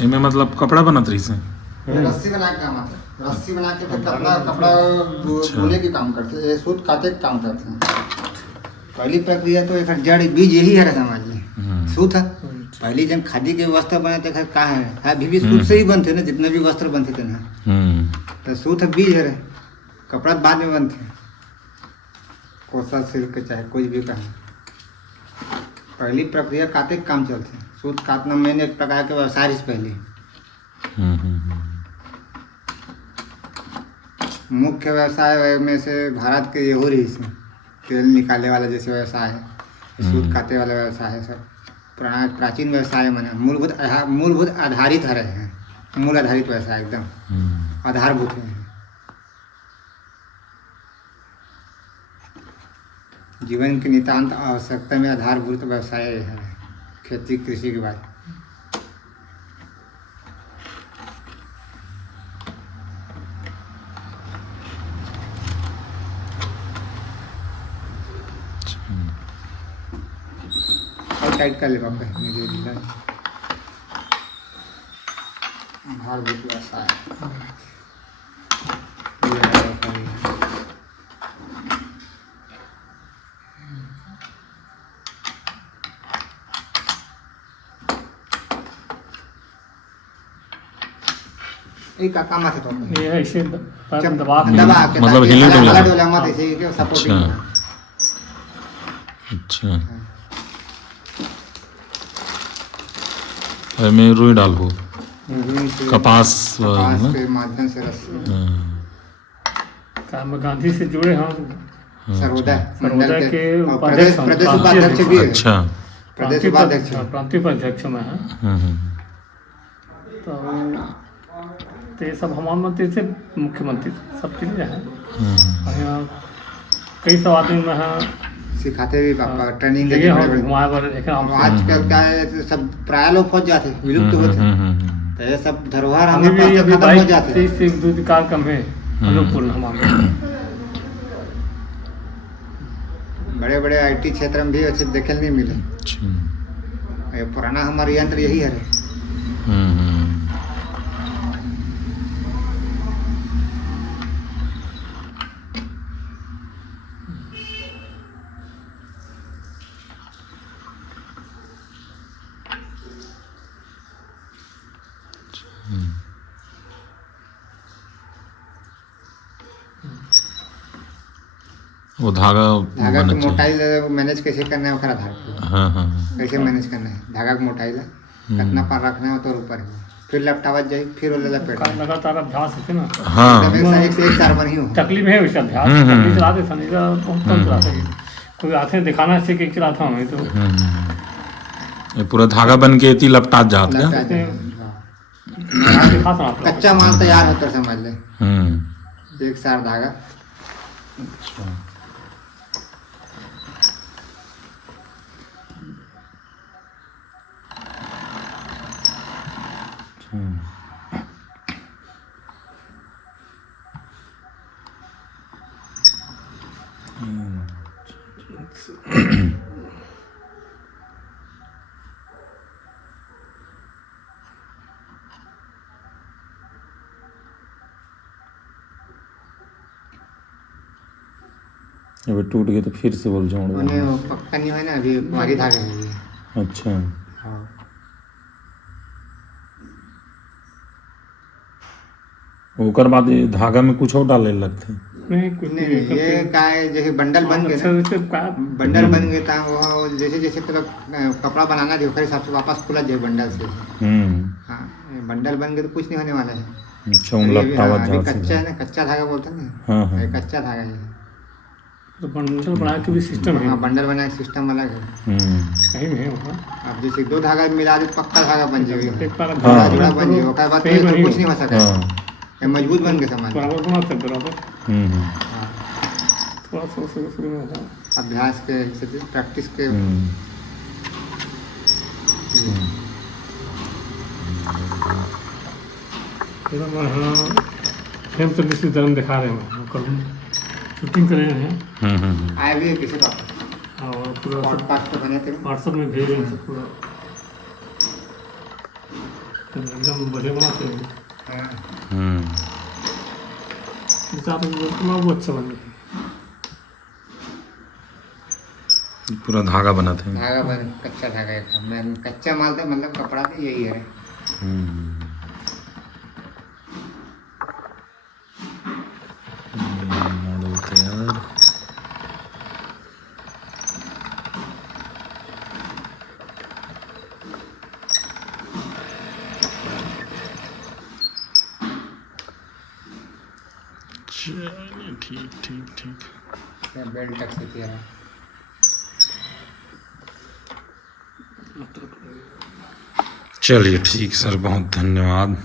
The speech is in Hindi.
इनमें मतलब कपड़ा बनत रही से रस्सी बना के काम आता है। रस्सी बना के फिर कपड़ा धोने के काम करते हैं, सूत काटे के काम करते हैं। पहली प्रक्रिया तो एक जड़ बीज यही है समझ लें, सूत है। पहले जब खादी के वस्त्र बने थे कहाँ है, अभी भी सूत से ही बनते ना, जितने भी वस्त्र बनते थे ना, तो सूत बीज है, कपड़ा बाद में बनते हैं। कोसा सिल्क चाहे कुछ भी कहा, पहली प्रक्रिया काटे के काम चलते हैं। सूत काटना मैंने एक प्रकार के व्यवसाय से पहले मुख्य व्यवसाय में से भारत के ये हो रही है, तेल निकालने वाला जैसे व्यवसाय है, सूत काटे वाला व्यवसाय है, सब प्राचीन व्यवसाय माने मूलभूत आधारित रहे हैं, मूल आधारित व्यवसाय एकदम आधारभूत है। जीवन की नितांत आवश्यकता में आधारभूत व्यवसाय है खेती कृषि के बाद। टाइट कर ले पापा आधारभूत व्यवसाय। एक का काम आता है ये ऐसे दबा के मतलब हिलने डोला मत ऐसे कि सपोर्टिंग। अच्छा मैं रुई डालबो कपास के माध्यम से रस्सी काम गांधी से जुड़े हम सर्वोदय के प्रदेश उपाध्यक्ष भी है। अच्छा प्रदेश उपाध्यक्ष प्रांतीय उपाध्यक्ष में है। तो ये सब हमारे मंत्री से मुख्यमंत्री सब चीज़ें हैं। और यहाँ कई सब आदमी में है सिखाते भी पापा ट्रेनिंग जगह हम घुमाए बर देखे हम आजकल क्या है सब प्राय लोग फौज जाते विलुप्त होते, तो ये सब धरोहर अभी हमारे भी पास अभी खत्म हो जाते हैं। 22 से दूध कार्यक्रम है अनूपपुर हमारे। बड़े बड़े IT क्षेत्र में भी अच्छे देखे नहीं मिले। ये पुराना हमारा यंत्र यही है। वो धागा धागा की मोटाई मैनेज कैसे करना है ओकरा धागा हाँ कैसे मैनेज करना है, धागा की मोटाई ला कितना पार रखना है तो ऊपर है, फिर लपटावत जाए फिर वो लपेट लगातार अभ्यास है ना। हाँ एक से एक चार बनी हो। तकलीफ है वैसे अभ्यास तकलीफ चलाते थे नहीं तो बहुत कम चलाते थे। कोई आते दिखाना चाहिए कि चलाता हूँ तो ये पूरा धागा बन के इतनी लपटा जाता है। दिखाता हूँ कच्चा माल तैयार होता समझ ले, एक सार धागा। अभी टूट गए तो फिर से बोल जाऊँ। उन्हें वो पक्का नहीं है ना, अभी कुंवारी धागा है ये। अच्छा हाँ ओकर बाद ये धागा में कुछ और डाले लगते नहीं कुछ नहीं ये का है जैसे बंडल बन गए ना, बंडल बन गए था वो जैसे जैसे तरह कपड़ा बनाना जो ओकर हिसाब से वापस खुला जाए बंडल से। हाँ बंडल बन गए तो कुछ नहीं होने वाला है। अच्छा लपटावत अभी जा कच्चा है ना, कच्चा धागा बोलते हैं हाँ, ना, हाँ। ये कच्चा धागा है। तो बंडल बना के भी सिस्टम है। हाँ बंडल बना के सिस्टम अलग है। सही में है वहाँ। अब जैसे दो धागा मिला दे पक्का धागा बन जाएगा, एक बार जुड़ा जुड़ा बन जाएगा, ओकर बाद सही तो बनी कुछ नहीं हो सका, हाँ ये मजबूत बन के सामान। बराबर बना था बराबर। हाँ, थोड़ा सा शुरू में होगा अभ्यास के प्रैक्टिस के। फिल्म तो किसी धर्म दिखा रहे हैं कल शूटिंग कर रहे हैं आए भी किसी का और पूरा पॉडकास्ट पे बने थे। व्हाट्सएप में भेज रहे हैं सब पूरा एकदम बढ़िया बनाते हैं। हाँ। जैसे आप वो अच्छा बन गया। पूरा धागा बनाते हैं। धागा बन कच्चा धागा एकदम मैं कच्चा माल था मतलब कपड़ा भी यही है। मॉडल तैयार। चलिए ठीक ठीक ठीक। बेल्ट तक से किया है। चलिए ठीक सर, बहुत धन्यवाद।